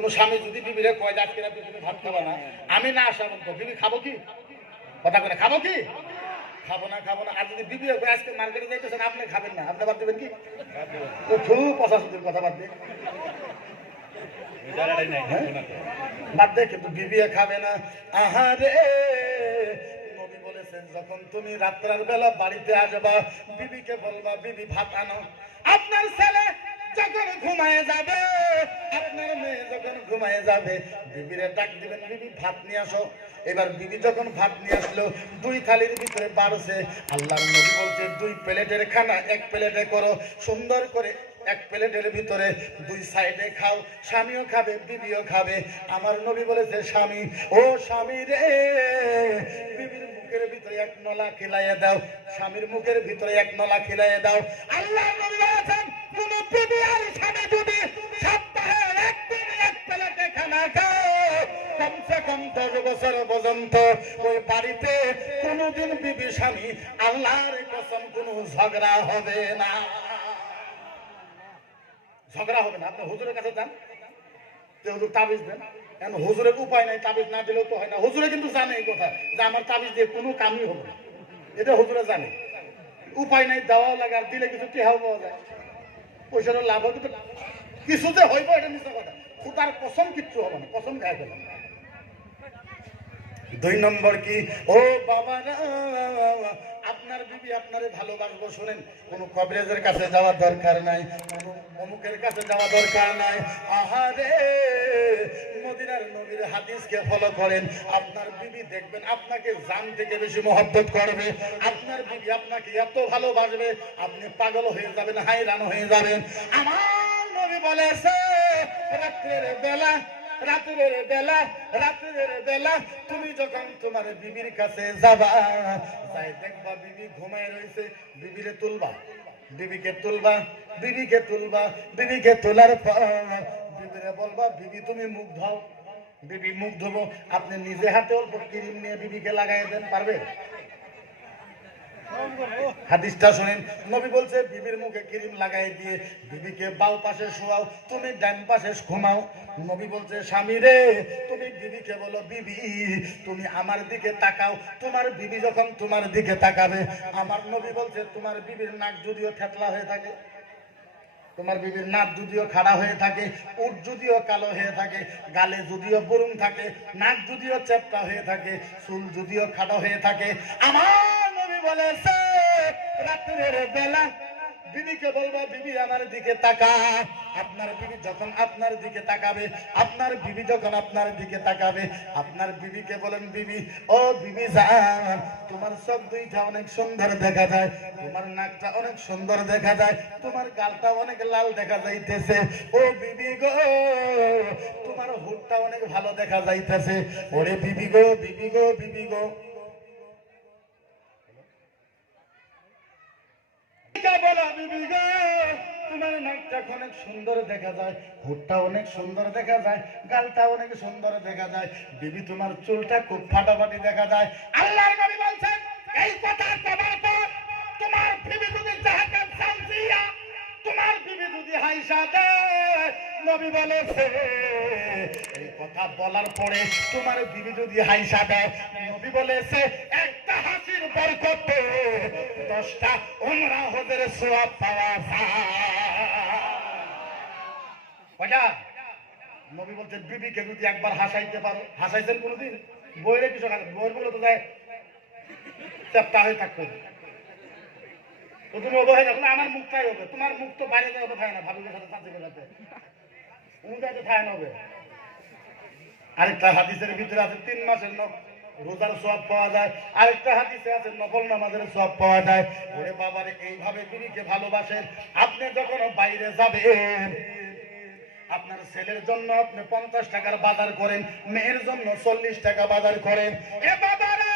কোন স্বামী যদি বিবিরে কয় যে আজকে রাতে তুমি ভাত খাবা না, আমি না আসা বলতো বিবি খাবো কি? কথা করে খাবো কি? খাবো না খাবো না। আর যদি বিবি আজকে মার্কেটে যাইতেছেন আপনি খাবেন না, আপনি বাদ দেবেন কি? ও খুব পছন্দের কথা বাদ দিয়ে বাদ দে, কিন্তু বিবিয়ে খাবে না। আহারে নবী বলেছেন যখন তুমি রাত্রের বেলা বাড়িতে আসবা বিবিকে বলবা বিবি ভাত আনো। আপনার ছেলে যখন ঘুমায় যাবে, আপনার মেয়ে যখন ঘুমায় যাবে, বিবিরে ডাক দিবেন বিবি ভাত নিয়ে আসো। এবার বিবি যখন ভাত নিয়ে আসলো, দুই থালির ভিতরে বাড়ছে। আল্লাহর নবী বলছে দুই প্লেটের খানা এক প্লেটে করো, সুন্দর করে এক প্লেটের ভিতরে দুই সাইডে খাও, স্বামীও খাবে বিবিও খাবে। আমার নবী বলেছে স্বামী, ও স্বামী রে, বিবির মুখের ভিতরে এক নলা খিলাইয়ে দাও, স্বামীর মুখের ভিতরে এক নলা খিলাইয়ে দাও। আল্লাহ নবী বলেছেন কোন বিবি আর স্বামী যদি সপ্তাহে একদিন এক প্লেটে খানা খাও, কমসে কম 10 বছর পর্যন্ত ওই বাড়িতে কোনদিন বিবি স্বামী আল্লাহর কসম কোনো ঝগড়া হবে না। ঝগড়া হবে না। আপনি হুজুরের কাছে যান, হুজুর তাবিজ দেন, এখন হুজুরের উপায় নাই, তাবিজ না দিলেও তো হয় না। হুজুরে কিন্তু জানে এই কথা যে আমার তাবিজ দিয়ে কোনো কামই হবে না, এটা হুজুরে জানে। উপায় নাই, দেওয়াও লাগে, আর দিলে কিছু টেহাও পাওয়া যায়, পয়সারও লাভ হয়, কিন্তু কিছু যে হইব এটা মিথ্যা কথা। খুদার কসম কিচ্ছু হবে না, কসম খাই পেলাম। 2 নম্বর কি, ও বাবারা, আপনার বিবি আপনারে ভালোবাসবো, শুনেন, কোন কবরেজের কাছে যাওয়ার দরকার নাই, কোন অমুকের কাছে যাওয়া দরকার নাই। আহারে মদিনার নবীর হাদিসকে ফলো করেন, আপনার বিবি দেখবেন আপনাকে জান থেকে বেশি মহব্বত করবে। আপনার বিবি আপনাকে এত ভালোবাসবে আপনি পাগল হয়ে যাবেন, হায়রান হয়ে যাবেন। আমার নবী বলেছে রাত্রের বেলা তুমি যখন তোমার বিবির কাছে যাবা, যাই দেখবা বিবি ঘুমায় রয়েছে, বিবিকে তুলবা, বিবিকে তোলার পর বিবিরে বলবা বিবি তুমি মুখ ধোও। বিবি মুখ ধোবো, আপনি নিজে হাতে অল্প ক্রিম নিয়ে বিবিকে লাগাই দেন, পারবে? হাদিসটা শুনেন, নবী বলছে বিবির মুখে ক্রিম লাগাই দিয়ে বিবিকে বাও পাশে শোয়াও, তুমি ডান পাশে ঘুমাও। নবী বলছে স্বামী রে, তুমি বিবিকে বলো বিবি তুমি আমার দিকে তাকাও। তোমার বিবি যখন তোমার দিকে তাকাবে, আমার নবী বলছে তোমার বিবির নাক যদিও থেতলা হয়ে থাকে, তোমার বিবির নাক যদিও খাড়া হয়ে থাকে, উট যদিও কালো হয়ে থাকে, গালে যদিও বরুণ থাকে, নাক যদিও চ্যাপ্টা হয়ে থাকে, চুল যদিও খাটো হয়ে থাকে, আমার নবী বলেছে রাতের বেলা বিবিকে বলবা বিবি আমার দিকে তাকা। আপনার বিবি যখন আপনার দিকে তাকাবে, আপনার বিবি যখন আপনার দিকে তাকাবে, আপনার বিবিকে বলেন বিবি, ও বিবি জান, তোমার চোখ দুইটা অনেক সুন্দর দেখা যায়, তোমার নাকটা অনেক সুন্দর দেখা যায়, তোমার গালটা অনেক লাল দেখা যাইতেছে, ও বিবি গো তোমার হুটটা অনেক ভালো দেখা যাইতেছে, ওরে বিবি গো বিবি গো বিবি গো। তোমার নাকটা অনেক সুন্দর দেখা যায়, হুটটা অনেক সুন্দর দেখা যায়, গালটা অনেক সুন্দর দেখা যায়, বিবি তোমার চুলটা খুব ফাটাফাটি দেখা যায়। আল্লাহর নবী বলছেন এই কথা কবার পর তোমার বিবি যদি জাহান্নাম সামসিয়া, তোমার বিবি যদি হাইসা দেয়, নবী বলেছে এই কথা বলার পরে তোমার বিবি যদি হাইসা দেয়, নবী বলেছে একটা হাসির বরকতে 10টা উমরা হজের সওয়াব পাওয়া যায়। নবী বলছেন বিবিকে যদি একবার হাসাইতে পারো, হাসাইছেন কোনদিন? বইরে কিছু বইয়ের বলে তো যায় চেপ্টা হয়ে থাকতো, তুমি ওবে হয়ে যাবে, আমার মুখটাই হবে, তোমার মুখ তো বাইরে যাবে থাকে না, ভাবিকে সাথে চাঁচিকে যাতে উনি থায় না হবে। আরেকটা হাদিসের ভিতরে আছে 3 মাসের রোজার সওয়াব পাওয়া যায়, আরেকটা হাদিসে আছে নফল নামাজের সওয়াব পাওয়া যায়। ওরে বাবারে এইভাবে বিবিকে ভালোবাসেন। আপনি যখন বাইরে যাবেন, আপনার ছেলের জন্য আপনি 50 টাকার বাজার করেন, মেয়ের জন্য 40 টাকা বাজার করেন, এ বাবারে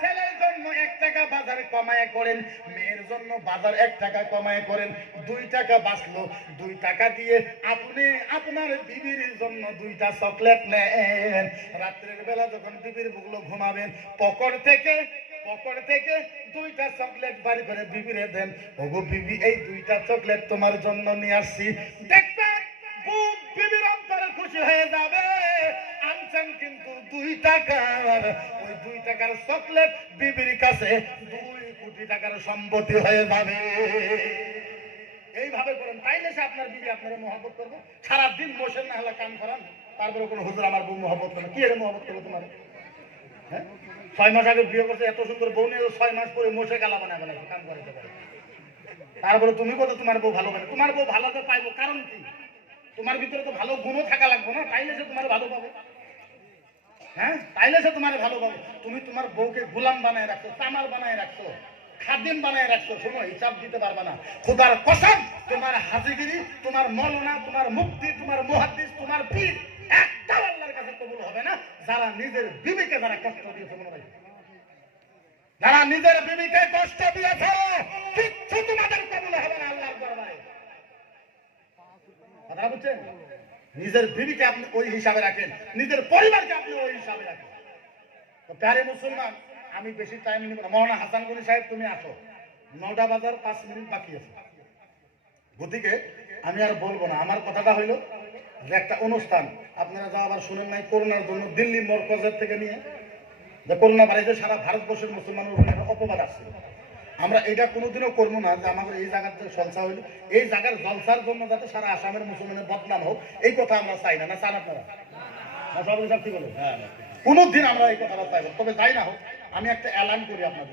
ছেলের জন্য 1 টাকা বাজার কমায় করেন, মেয়ের জন্য বাজার 1 টাকা কমায় করেন, 2 টাকা বাঁচলো, 2 টাকা দিয়ে আপনি আপনার বিবির জন্য 2টা চকলেট নেন। রাত্রের বেলা যখন বিবির বুকলো ঘুমাবেন, পকেট থেকে 2টা চকলেট বাড়ি করে বিবিরে দেন, ওগো বিবি এই 2টা চকলেট তোমার জন্য নিয়ে আসছি। দেখবেন বিবির কিন্তু 2 টাকার, ওই 2 টাকার চকলেট বিবির কাছে 2 কোটি টাকার সম্পত্তি হয়ে যাবে। এইভাবে করেন, তাইলে সে আপনার বিবি আপনার মহব্বত করবে। সারাদিন বসে না হলে কাম করান, তারপরে কোনো হুজুর আমার বউ মহব্বত করে, কি এর মহব্বত করবে তোমার? হ্যাঁ, 6 মাস আগে বিয়ে করছে, এত সুন্দর বউ নিয়ে 6 মাস পরে মোশে গালা বানায় কাম করে দেবে। তারপরে তুমি কত তোমার বউ ভালো পাবে? তোমার বউ ভালো তো পাইবো কারণ কি? তোমার ভিতরে তো ভালো গুণও থাকা লাগবে না, তাইলে সে তোমার ভালো পাবে। হ্যাঁ, তাইলে সে তোমার ভালো পাবে। তুমি তোমার বউকে গোলাম বানায় রাখছো, চামার বানায় রাখছো, খাদিম বানায় রাখছো, শোনো হিসাব দিতে পারবে না। খোদার কসম, তোমার হাজিগিরি, তোমার মৌলানা, তোমার মুফতি, তোমার মুহাদ্দিস, তোমার পীর একটাও আল্লাহর কাছে কবুল হবে না যারা নিজের বিবিকে যারা কষ্ট দিয়েছে। মনে রাখবে, যারা নিজের বিবিকে কষ্ট দিয়েছে কিচ্ছু তোমাদের কবুল হবে না আল্লাহর দরবারে। কথা বুঝছেন? নিজের বিবিকে আপনি ওই হিসাবে রাখেন, নিজের পরিবারকে আপনি ওই হিসাবে রাখেন। তো প্যারে মুসলমান, আমি বেশি টাইম নিব না। মৌলানা হাসান গনি সাহেব তুমি আসো, 9টা বাজার 5 মিনিট বাকি আছে। গতিকে আমি আর বলবো না। আমার কথাটা হইল যে একটা অনুষ্ঠান আপনারা যা আবার শুনেন নাই, করোনার জন্য দিল্লি মরকজের থেকে নিয়ে যে করোনা বাড়িতে সারা ভারতবর্ষের মুসলমানের উপরে একটা অপবাদ আসছে। আমরা এটা কোনোদিনও করবো না যে আমাদের এই জায়গার যে জলসা হইল, এই জায়গার জলসার জন্য যাতে সারা আসামের মুসলমানের বদনাম হোক, এই কথা আমরা চাই না। না চান আপনারা? না সবাই কি বলে? কোনোদিন আমরা এই কথাটা চাইব। তবে যাই না হোক, আমি একটা এলান করি আপনাদের।